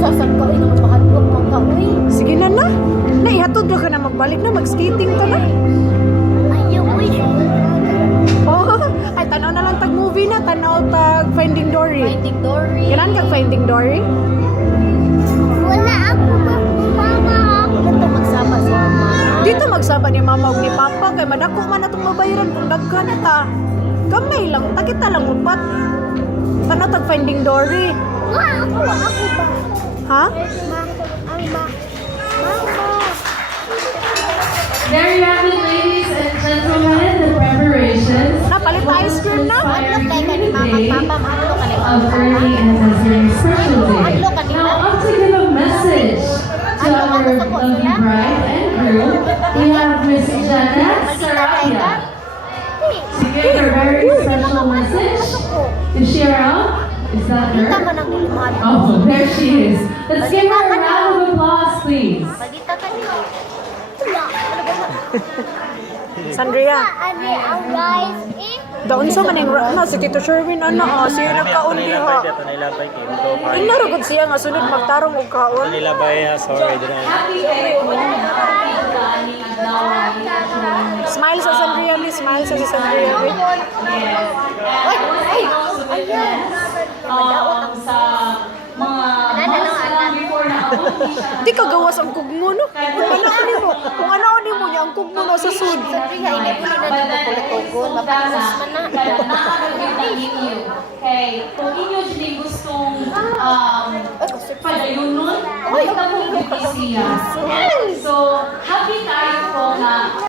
Sasag ka, naman mahadlok mo ka, uy. Sige na na. Naihatod ka na magbalik na, mag-skating to na. Ayaw, uy. Oh, ay tanaw na lang tag movie na, tanaw tag Finding Dory. Finding Dory. Kailan kag Finding Dory? Wala ako, mama. Dito magsama si mama. Dito magsaba ni mama ug ni papa kay madako man atong mabayaran kung daghan na ta. Kamay lang, takita lang upat. Tanaw tag Finding Dory. Ako ba? Ha? Mama. There you have it, ladies and gentlemen, the preparations Napalit ice cream na. Adlok kay ka ni mama, papa, adlok ka ni of mama. early and a very special day. Now, up to give a message to our lovely bride and groom, we have Miss Janet Saraya to give her very special message. Is she around? Is that Kita her? ka ng lilimad. Oh, there she is. Let's give her a round of applause, please. Pagita ka nila. Wala. Sandria. Ano ang guys? Daon sa maning na si Tito Sherwin ana siya nagkaon diha. Inarugod siya nga sunod magtarong og kaon. Sorry, dito. Smile sa Sandria ni, smile sa si Sandria. Sa mga before na ako, Di ka gawas ang kugmo no. Kung ano ni mo niya ang kugmo no sa sud. Kaya hindi ko na nagpupulit-ugon. Mapakas man na. Okay, kung inyo din gustong padayon nun, ay ka mong busy. So, happy tayo po na